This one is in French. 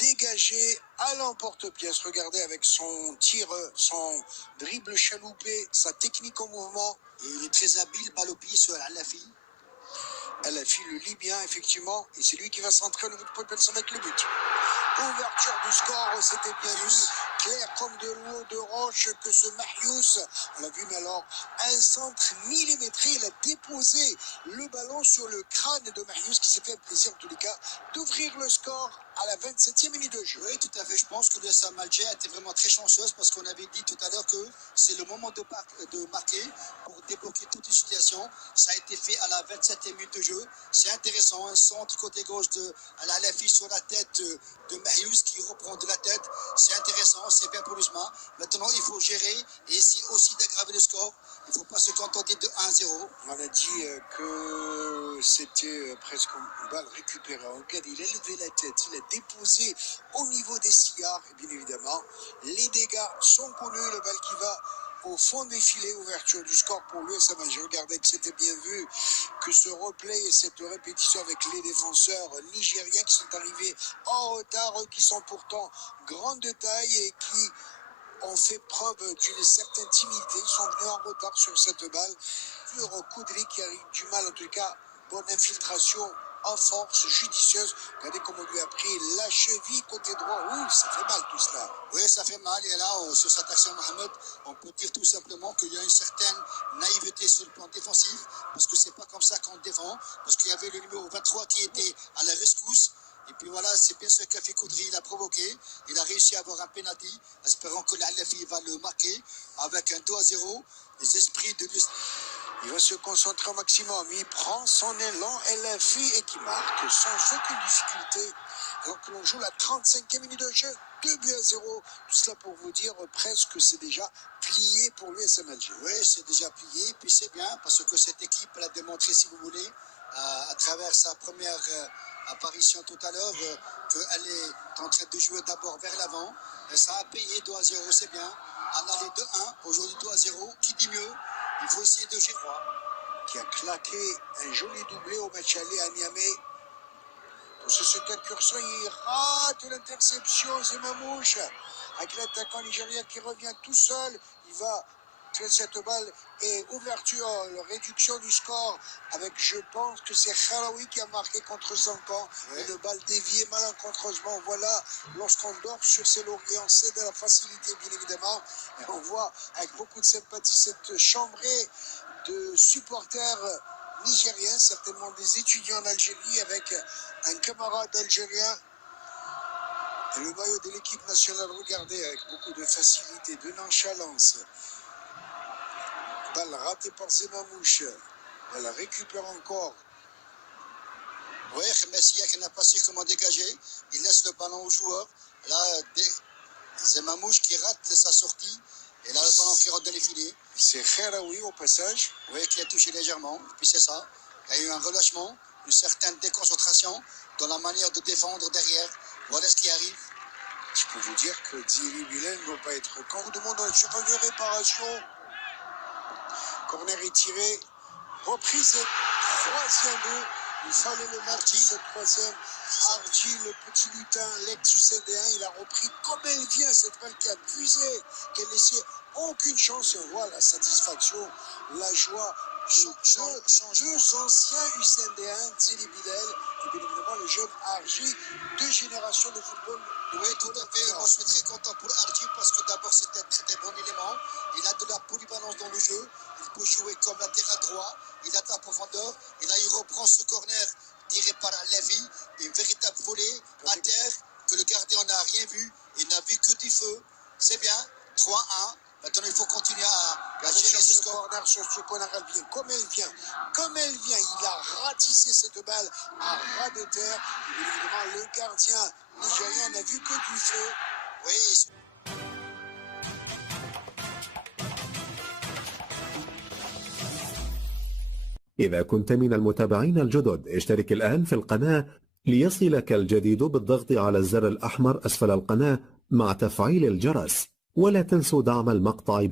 dégagé à l'emporte-pièce. Regardez avec son tir, son dribble chaloupé, sa technique en mouvement. Et il est très habile, balle au pied sur Al-Lafi. Al-Lafi le lit bien, effectivement, et c'est lui qui va centrer au niveau de Paul Pelson avec le but. Ouverture du score, c'était bien vu, clair comme de l'eau de roche que ce Marius, on l'a vu, mais alors un centre millimétré, il a déposé le ballon sur le crâne de Marius qui s'est fait plaisir en tous les cas d'ouvrir le score à la 27e minute de jeu. Oui, tout à fait, je pense que le SM Alger a été vraiment très chanceuse parce qu'on avait dit tout à l'heure que c'est le moment de marquer pour débloquer toute une situation. Ça a été fait à la 27e minute de jeu, c'est intéressant, un centre côté gauche de Al-Lafi sur la tête de Marius qui reprend de la tête, c'est intéressant, c'est bien pour l'USMA. Maintenant il faut gérer et essayer aussi d'aggraver le score, il ne faut pas se contenter de 1-0. On a dit que c'était presque une balle récupérée. Regarde, il a levé la tête, il a déposé au niveau des cigares, et bien évidemment les dégâts sont connus, la balle qui va au fond des filets, ouverture du score pour l'USM Alger. Regardez que c'était bien vu que ce replay et cette répétition avec les défenseurs nigériens qui sont arrivés en retard, qui sont pourtant grands de taille et qui ont fait preuve d'une certaine timidité. Ils sont venus en retard sur cette balle. Sur Koudri qui a eu du mal, en tout cas, bonne infiltration en force judicieuse. Regardez comment on lui a pris la cheville côté droit. Ouh, ça fait mal tout cela. Oui, ça fait mal. Et là, sur cette action, Mohamed, on peut dire tout simplement qu'il y a une certaine naïveté sur le plan défensif, parce que c'est pas comme ça qu'on défend, parce qu'il y avait le numéro 23 qui était à la rescousse. Et puis voilà, c'est bien ce qu'a fait Koudri, il a provoqué, il a réussi à avoir un penalty, espérant que l'Al-Lafi va le marquer avec un 2-0. Les esprits de il va se concentrer au maximum, il prend son élan, Al-Lafi et qui marque sans aucune difficulté. Alors que l'on joue la 35e minute de jeu, 2-0. Tout cela pour vous dire presque que c'est déjà plié pour l'USM Alger. Oui, c'est déjà plié, puis c'est bien parce que cette équipe l'a démontré, si vous voulez, à travers sa première apparition tout à l'heure, qu'elle est en train de jouer d'abord vers l'avant. Ça a payé 2-0, c'est bien. À l'aller 2-1, aujourd'hui 2-0, qui dit mieux? Il faut essayer de gérer. Qui a claqué un joli doublé au match aller à Niamey. Pour cette incursion, il rate l'interception, Zemamouche, avec l'attaquant nigérien qui revient tout seul. Il va créer cette balle et ouverture, réduction du score avec, je pense que c'est Kharaoui qui a marqué contre son camp. Oui. Une balle déviée malencontreusement. Voilà, lorsqu'on dort sur ses lauriers, on sait de la facilité, bien évidemment. Et on voit avec beaucoup de sympathie cette chambrée de supporters nigériens, certainement des étudiants en Algérie, avec un camarade algérien. Et le maillot de l'équipe nationale, regardez, avec beaucoup de facilité, de nonchalance. Balle ratée par Zemamouche. Elle récupère encore. Oui, Messia qui n'a pas su comment dégager. Il laisse le ballon au joueur. Là, Zemamouche qui rate sa sortie. Et là, le ballon qui rentre dans les filets. C'est Kharaoui au passage. Oui, qui a touché légèrement. Puis c'est ça. Il y a eu un relâchement, une certaine déconcentration dans la manière de défendre derrière. Voilà ce qui arrive. Je peux vous dire que Dziri Bilal ne va pas être. Quand vous demandez une surface de réparation, corner est tiré. Reprise, troisième but. Il fallait le marquer, cette troisième. Ardi, le petit lutin, l'ex-UCD1, il a repris comme elle vient, cette balle qui a puisé, qui n'a laissé aucune chance. Et on voit la satisfaction, la joie. Deux anciens UCD1, Dzili Bilal, et bien évidemment le jeune Arji, deux générations de football. Oui, tout à fait. Moi, je suis très content pour Arji parce que d'abord, c'est un très bon élément. Il a de la polyvalence dans le jeu. Il peut jouer comme latéral droit. Il a de la profondeur. Et là, il reprend ce corner tiré par Al-Lafi. Une véritable volée à terre que le gardien n'a rien vu. Il n'a vu que du feu. C'est bien. 3-1. Maintenant, il faut continuer à gérer ce corner. Sur ce corner, elle vient comme elle vient. Comme elle vient, il a ratissé cette balle à ras de terre. Et bien évidemment, le gardien nigérien n'a vu que du feu. Oui. إذا كنت من المتابعين الجدد اشترك الآن في القناة ليصلك الجديد بالضغط على الزر الأحمر أسفل القناة مع تفعيل الجرس، ولا تنسوا دعم المقطع بلايك.